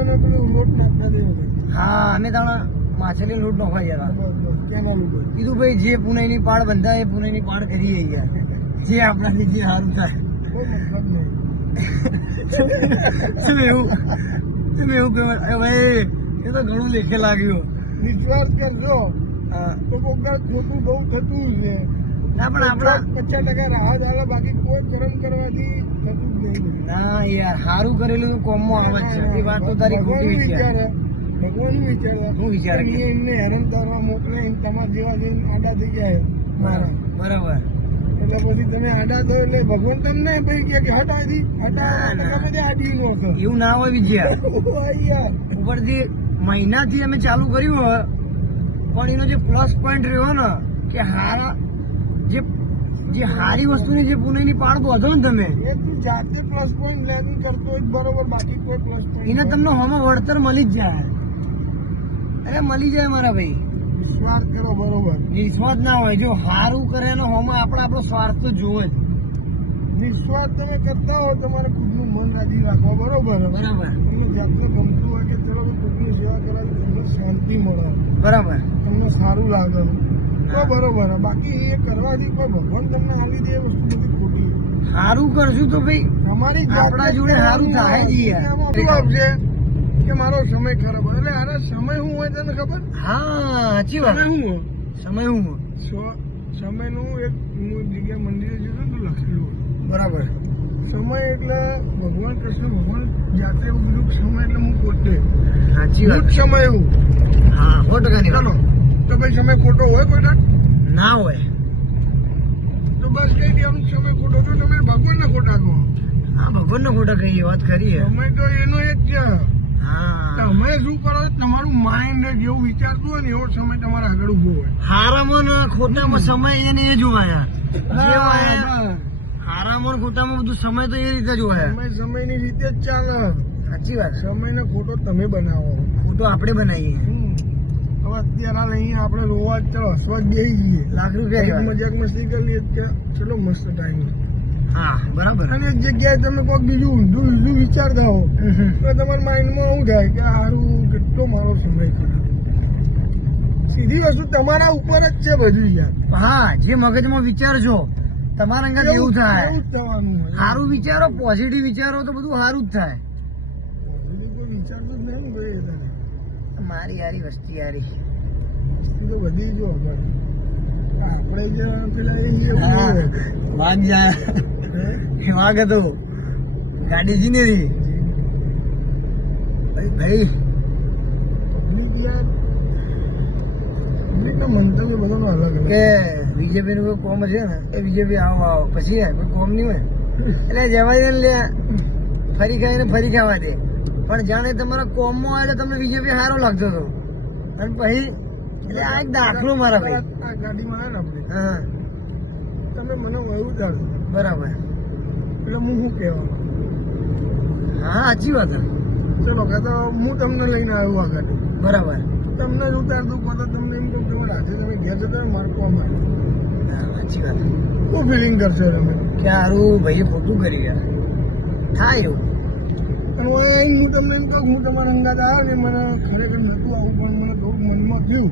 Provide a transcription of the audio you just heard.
અને પેલું લોટ નાખતા દેવું. હા અમે તાણા માછલી લૂટ નખવા ગયા કેના લોકો કીધું ભાઈ જે પુણેની પાળ બંધાય એ પુણેની પાળ કરીએ યાર જે આપણાથી જે સારું થાય કોઈ મતલબ નહીં. તમે એવું કહેવાય ભાઈ એ તો ઘણું લેખે લાગ્યું. વિશ્વાસ કરજો હા. તો કોક ખોટું બહુ થતું છે. ના પણ આપણા 50% રાહત આવે, બાકી કોઈ કર્મ કરવાથી થતું જ નહીં. ના યાર સારું કરેલું કોમમાં આવે છે એ વાત તો તારી ખોટી વિચાર ભગવાનનું વિચારે શું વિચારે કે? એમને હેરાન કરવા મોકલે, તમારા જેવા જઈને આડા થઈ જાય મારા. બરાબર એટલે પછી તમે આડા થો એટલે ભગવાન તમને ભાઈ કે હટાવી તમે તે આડી નો છો. એવું ના હોય વિજયા યાર ઉપરથી મહિનાથી અમે ચાલુ કર્યું હોય પણ એનો જે પ્લસ પોઈન્ટ રહ્યો ને કે હારા જે હારી વસ્તુની જે પુણેની પાળ બાંધો ને તમે એ તું જાતે પ્લસ પોઈન્ટ લેન કરતો હોય બરોબર, બાકી કોઈ પ્લસ પોઈન્ટ એને તમને હમણાં વળતર મળી જ જાય. અરે મળી જાય મારા ભાઈ. વિશ્વાસ કરો બરોબર. વિશ્વાસ ના હોય જો સારું કરે ને હમણાં આપણો સ્વાર્થ તો જોવે જ. વિશ્વાસ તમે કરતા હો, તમારે ખુદનું મન રાજી રાખો બરોબર. બરાબર તમને જાતને ગમતું હોય કે ચલો ખુદની સેવા કરાવી, તમને શાંતિ મળે, બરાબર તમને સારું લાગે તો બરોબર. બાકી એ કરવાથી કોઈ ભગવાન તમને આવી દે એ વસ્તુ બધી ખોટી. સારું કરશું તો ભાઈ તમારી આપણા જોડે સારું થાય જ યાર. શું આપશે કે મારો સમય ખરાબ હોય. એટલે આનો સમય શું હોય તને ખબર? હા સાચી વાત. સમય શું હોય? સમય હું સમયનું એક હું જગ્યા મંદિરે જતો તો લખેલું હોય. બરાબર સમય એટલે ભગવાન કૃષ્ણ ભગવાન જાતે એવું કીધું કે સમય એટલે હું પોતે સાચી હું વાત. જ સમય એવું. હા 100%ની વાત. ચાલો તો ભાઈ સમય ખોટો હોય કોઈ ટાઈમ? ના હોય. તો બસ કઈ દે આમ સમય ખોટો તો તમે ભગવાનને ખોટા કહો. હા ભગવાનને ખોટા કહીએ વાત કરીએ. સમય તો એનો એક છે. હા તમે શું કરો તમારું માઇન્ડ જેવું વિચારતું હોય ને એવો સમય તમારા આગળ ઉભો હોય. હારામાં ને ખોટામાં સમય એને એ જોવાયા. જે હોય હા. હારામાં ને ખોટામાં બધું સમય તો એ રીતે જોવાયા. સમય સમયની રીતે જ ચાલે. સાચી વાત. સમયને ખોટો તમે બનાવો. ખોટો આપણે બનાવીએ. હવે અત્યારે લઈને આપણે રોવા જ ચાલો હસવા જ બેસી જઈએ. લાખ રૂપિયા મજાક મસ્તી કરી લઈએ કે ચલો મસ્ત ટાઈમ. હા બરાબર. અને એક જગ્યાએ તમે કોઈક બીજું ઊંધું વિચારતા હો તો તમારા માઇન્ડમાં શું થાય કે સારું કેટલો મારો સમય ખરાબ. સીધી વસ્તુ તમારા ઉપર જ છે બધું યાર. હા જે મગજમાં વિચારજો તમારા અંગત એવું થાય. એવું જ થવાનું હોય. સારું વિચારો પોઝિટિવ વિચારો તો બધું સારું જ થાય. બીજું કોઈ વિચારતું જ નહીં ને ભાઈ તને. મારી યારી વસ્તી યારી. વસ્તુ તો બધી જો આગળ. આપણે જે પેલા એ હા વાગ જાય વાગ હતો ગાડી જીને રહી ભાઈ. પબ્લિક યાર પબ્લિકના મંતવ્ય બધાનો અલગ અલગ. કે બીજેપી નું કોઈ કોમ છે ને એ બીજેપી આવો પછી કોઈ કોમ નહીં હોય એટલે જવાય ને લે ફરી ખાઈને ફરી ખાવા દે. પણ જાણે તમારા કોમમાં આવે એટલે તમને બીજેપી સારો લાગતો હતો અને પછી એટલે આ એક દાખલો મારા ભાઈ. આ ગાડીમાં આવે ને આપણે હા તમે મને એવું ચાલશે બરાબર. એટલે હું શું કહેવા હા સાચી વાત. ચલો કે તો હું તમને લઈને આવ્યો આ ગાડી બરાબર તમને જ ઉતારતું પોતે તમને એમ કહું તમે આજે તમે ઘેર જતા મારે કોમ આવ્યું. સાચી વાત. શું ફિલિંગ કરશો તમે? કે સારું ભાઈએ ખોટું કરી યાર થાય એવું. અને હું તમને એમ કહું હું તમારા અંગાત આવ્યો ને મને ખરેખર નહોતું આવું પણ મને થોડું મનમાં થયું